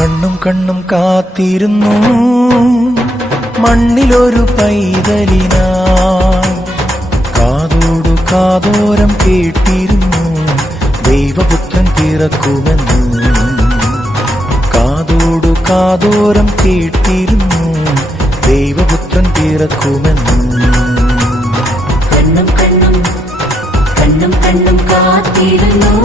കണ്ണും കണ്ണും കാത്തിരുന്നു മണ്ണിലൊരു പൈതലിനായി. കാതോടു കാതോരം കേട്ടിരുന്നു ദൈവപുത്രൻ പിറക്കുമെന്ന്. കാതോടു കാതോരം കേട്ടിരുന്നു ദൈവപുത്രൻ പിറക്കുമെന്ന്. കണ്ണും കണ്ണും കണ്ണും കണ്ണും കാത്തിരുന്നു